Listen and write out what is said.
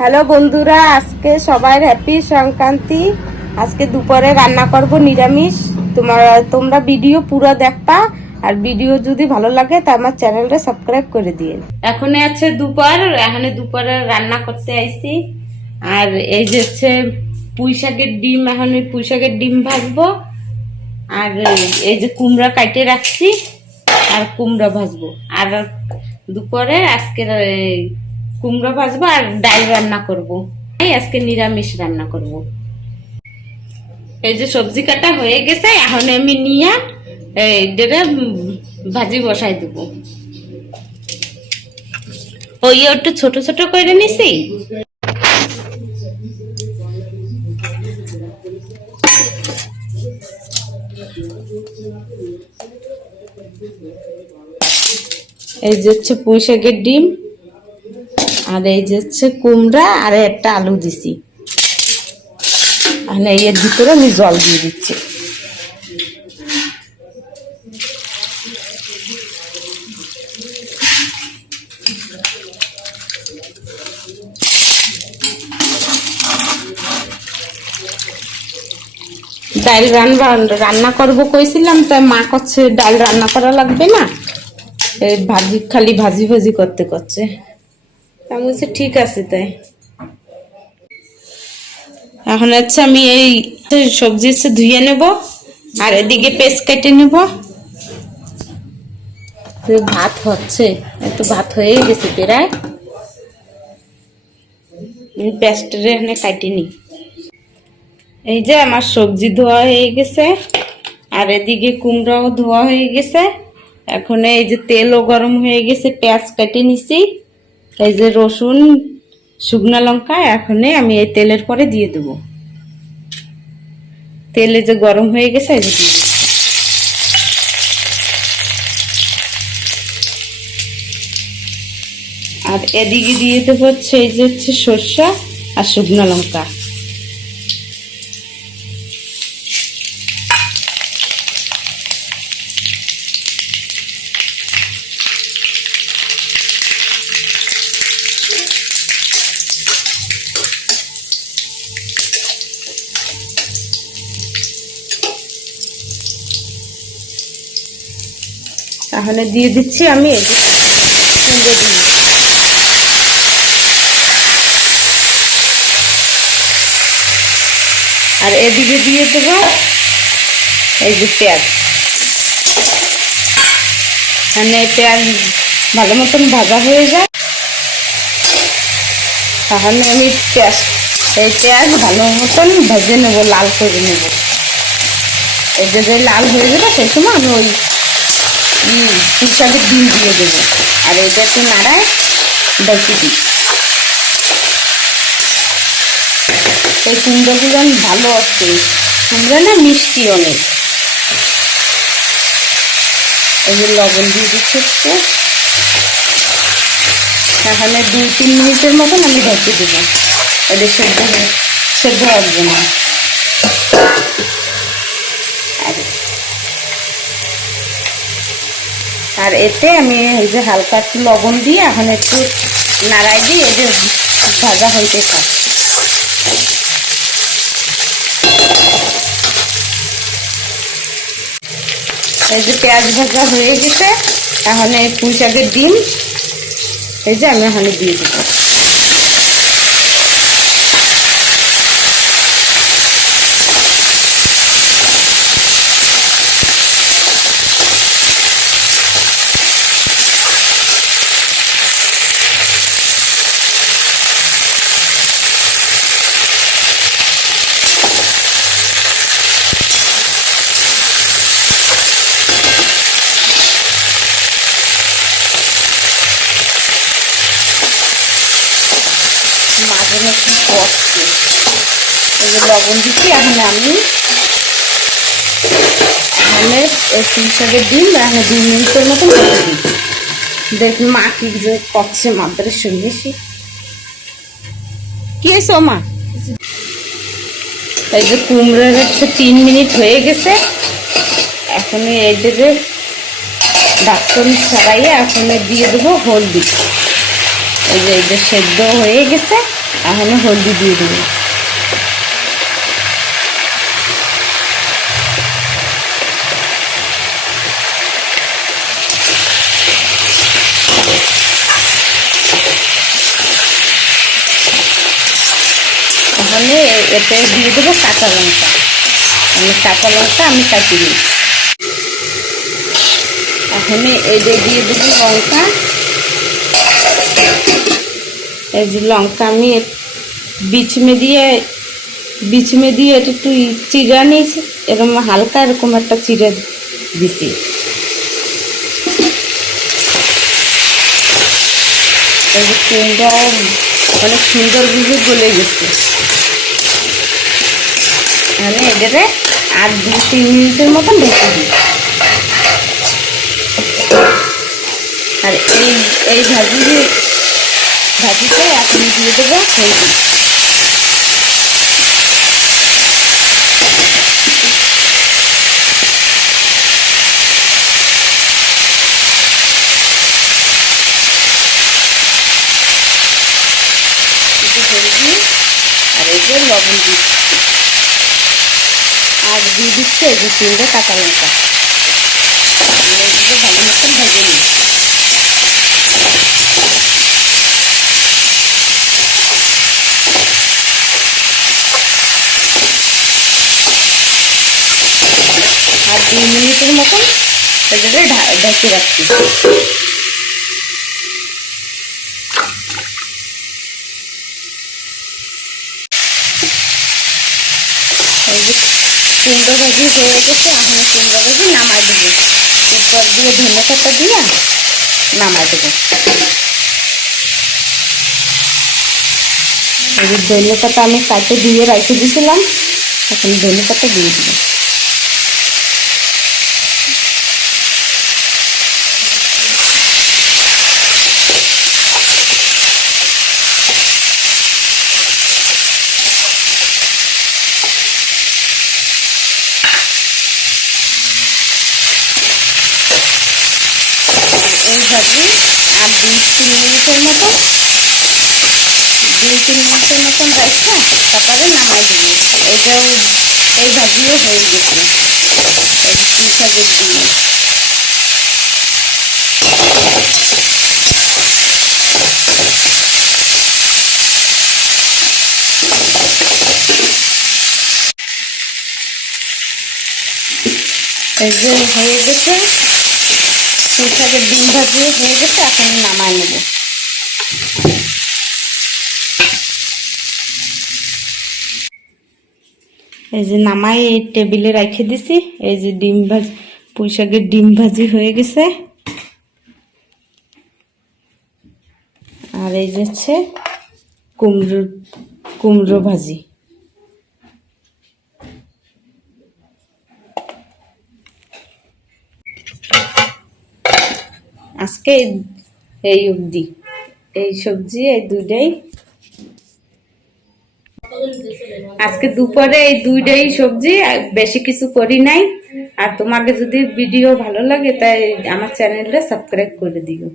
Hello বন্ধুরা, আজকে সবাই হ্যাপি সংক্রান্তি। আজকে দুপুরে রান্না করব নিরামিষ। তোমরা ভিডিও পুরো দেখবা, আর ভিডিও যদি ভালো লাগে তা আমার চ্যানেলটা সাবস্ক্রাইব করে দিয়ে। এখন আছে দুপুর, এখানে দুপুরে রান্না করতে আইছি। আর এই যে হচ্ছে পুঁই শাকের ডিম, এখন পুঁই শাকের ডিম ভাজবো। আর এই যে কুমড়া কাটে রাখছি, আর কুমড়া ভাজবো। আর দুপুরে আজকে কুমড়া ভাজবো আর ডাল রান্না করব। আজকে নিরামিষ রান্না করব। এই যে সবজি কাটা হয়ে গেছে, এখন আমি নিয়ে এটা ভাজি বসাই দেবো। ওই একটু ছোট ছোট করে নিছি। এই যে হচ্ছে পুঁই শাকের ডিম, আর এই যে হচ্ছে কুমড়া, আর একটা আলু দিছি। আর এর ভিতরে আমি জল দিয়ে দিচ্ছি। ডাল রান্না করবো কইছিলাম, তাই মা করছে ডাল রান্না করা লাগবে না, ভাজি খালি ভাজি ভাজি করতে করছে। আমি বলছি ঠিক আছে। তাই এখন হচ্ছে আমি এই সবজি ধুয়ে নেব, আর এদিকে পেস্ট কেটে নেব। ভাত হচ্ছে, একটু ভাত হয়ে গেছে প্রায়। পেস্টটা এখানে কাটি নি। এই যে আমার সবজি ধোয়া হয়ে গেছে, আর এদিকে কুমড়াও ধোয়া হয়ে গেছে। এখন এই যে তেলও গরম হয়ে গেছে, পেঁয়াজ কেটে নিছি। এই যে রসুন, শুকনো লঙ্কা এখন আমি এই তেলের পরে দিয়ে দেবো। তেলে যে গরম হয়ে গেছে, এই যে দিয়ে দিচ্ছি। আর এদিকে দিয়ে দেবো হচ্ছে এই যে হচ্ছে সরষা আর শুকনো লঙ্কা। তাহলে দিয়ে দিচ্ছি আমি এই যে কুমড়ো দিয়ে। আর এদিকে দিয়ে দেবো এই যে পেঁয়াজ। মানে পেঁয়াজ ভালো মতন ভাজা হয়ে যায়, তাহলে আমি এই পেঁয়াজ ভালো মতন ভেজে নেবো, লাল করে নেব। এই যে লাল হয়ে যাবে, সেই সময় আমি ওই পুঁই শাকের ডিম দিয়ে দেবো। আর এটা একটু নাড়ায় বেশি দিই। এই কুমড়োগুলো ভালো আছে, কুমড়ো না মিষ্টি অনেক। এই যে লবণ দিয়ে দিচ্ছি একটু। তাহলে 2-3 মিনিটের মতন আমি ঢেকে দেবো। এদের সেদ্ধ আসবে না। আর এতে আমি এই যে হালকা একটু লবণ দিয়ে এখন একটু নাড়াই দিই, এই যে ভাজা হইতে থাকে। এই যে পেঁয়াজ ভাজা হয়ে গেছে, এখন এই পুঁই শাকের ডিম এই যে আমি এখানে দিয়ে দেবো। মাঝে একটু কষছে, এই যে লবণ দিচ্ছি। এখন আমি এখানে এই পুঁই শাকের ডিম এখানে 2 মিনিটের মতন রেখে দিই। দেখুন মা কি যে করছে, মাদের সঙ্গে কি হয়েছে মা। এই যে কুমড়োর হচ্ছে 3 মিনিট হয়ে গেছে। এখন এই যে ঢাকন ছাড়াইয়ে এখন দিয়ে দেবো হলদি। এই যে সেদ্ধ হয়ে গেছে, এখন হলদি দিয়ে দেবো। তাহলে এতে দিয়ে দেবো কাঁচা লঙ্কা। কাঁচা লঙ্কা আমি কাটি দিই। এখন এই যে দিয়ে দেবো লঙ্কা। এই যে লঙ্কা আমি बीच में দিয়ে এটা একটু চিরা নিয়েছি, এরকম হালকা এরকম একটা চিরা দিছি। এই যে তেলটা অনেক সুন্দরভাবে গলে গেছে। মানে এটারে আর 2-3 মিনিটের মতন ঢেকে দিই। আর এই ভাজিতে এখন দিয়ে দেবো হলদি। হলদি আর এই যে লবণ দিচ্ছি, আর দিয়ে দিচ্ছে এই যে 3টে কাঁচা লঙ্কা। এগুলো ভালো মতন ভেজে নিই। আর 2 মিনিটের মতন এটাকে ঢেকে রাখছি। এই যে কুমড়ো ভাজি হয়ে গেছে, এখন কুমড়ো ভাজি নামাই দেবো। এরপর দিয়ে ধনে পাতা দিয়ে নামাই দেবো। এই যে ধনে পাতা আমি কাটে দিয়ে রেখে দিয়েছিলাম, এখন ধনে পাতা দিয়ে দিব। এই ভাজি আর 2-3 মিনিটের মতো রাখছে, তারপরে নামাই দেবো। এটাও এই ভাজিও হয়ে গেছে। এই পুঁই শাকের দিয়ে এই যে হয়ে গেছে। পুঁই শাকের ডিম ভাজি হয়ে গেছে, এখন নামাই নেব। এই যে নামাই এই টেবিলে রেখে দিছি। এই যে পুঁই শাকের ডিম ভাজি হয়ে গেছে। আর এই যে হচ্ছে কুমড়ো ভাজি। আজকে এই অবধি এই সবজি এই দুইটাই। আজকে দুপুরে এই দুইটাই সবজি, বেশি কিছু করি নাই। আর তোমাকে যদি ভিডিও ভালো লাগে তাই আমার চ্যানেলটা সাবস্ক্রাইব করে দিও।